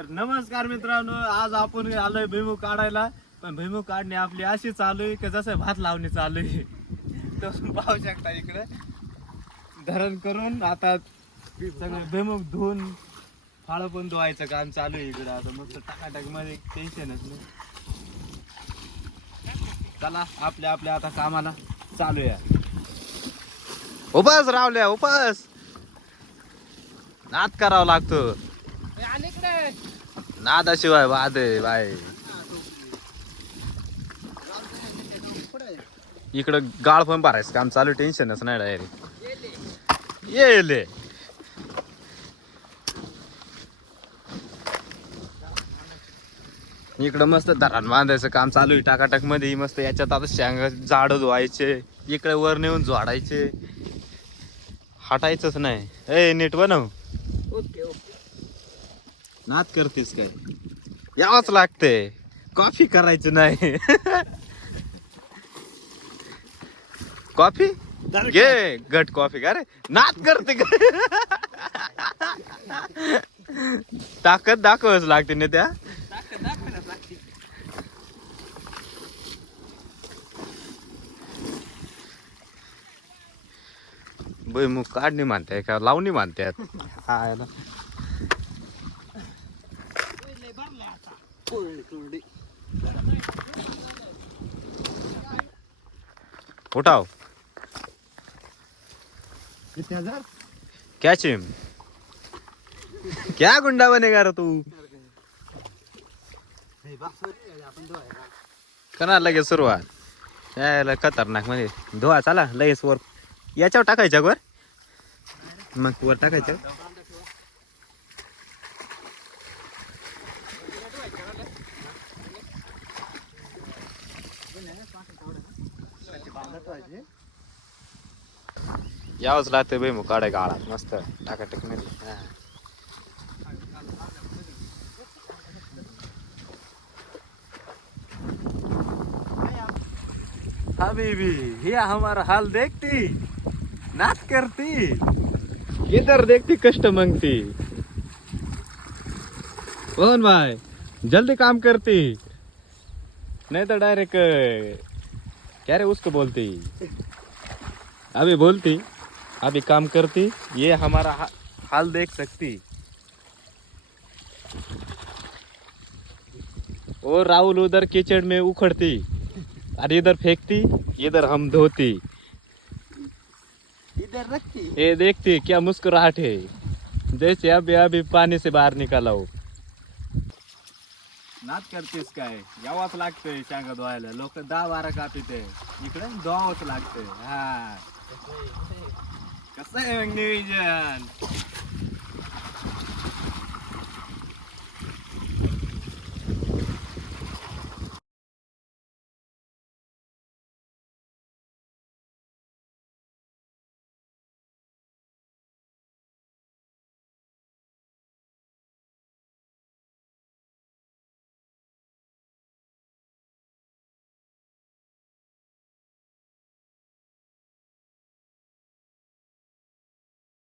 तर नमस्कार मित्रांनो आज आपण आलोय भुईमुग काढायला. पण भुईमुग काढणे आपली अशी चालू आहे की जसं भात लावणे चालू आहे. तसं पाहू शकता इकडे. धरण करून आता सगळं भुईमुग धुवून फाळं पण धुवायचं काम चालू आहे इकडे. आता मस्त टाकाटाकमध्ये टेन्शनच नाही. चला आपल्या आपल्या आता कामाला चालू आहे उपास रावल्या उपास. नाद करावा लागतो. नादाशिवाय वाद आहे बाय. इकडं गाळ पण भरायचं काम चालू टेन्शनच नाही डायरेक्ट. येले. इकडं मस्त धरण बांधायचं काम चालू आहे टाकाटाकमध्ये मस्त याच्यात आता शेंगा झाड धुवायचे इकडे वर नेऊन जोडायचे हटायचंच नाही. ए नीट बनव. नाद करतेस काय? यावंच लागते कॉफी करायचं नाही. कॉफी? घे गट कॉफी. का रे नाद करते का? ताकद दाखवच लागते ना त्या. भुईमुग काढणी म्हणताय का? लावणी म्हणतात हा याला. उठाव. किती हजार? क्या चिम? क्या गुंडा बनेगा रे तू? करणार लगेच सुरुवात. यायला खतरनाक म्हणजे धुवा चला लगेच वर. याच्यावर टाकायच्या वर? मग वर टाकायचं? यावंच लागतं बाई मग काढाय गाळात मस्त. टाकाटक नाही हा. हबीबी ये हमारा हाल देखती नाच करती. इधर देखती कष्ट मांगती. कौन भाई? जल्दी काम करती. नहीं तो डायरेक्ट क्या रे उसको बोलती? अभी बोलती अभी काम करती ये हमारा हा, हाल देख सकती। और राहुल उधर कीचड़ में उखड़ती और इधर फेंकती इधर हम धोती। इधर रखी ये देखती क्या मुस्कुराहट है। जैसे अभी अभी पानी से बाहर निकाला हो। नाच करतेस काय? यावाच लागतंय शेंगा धुवायला लोक दहा बारा कापिते इकडे धुवावंच लागतंय. हा. कसं आहे मग नियोजन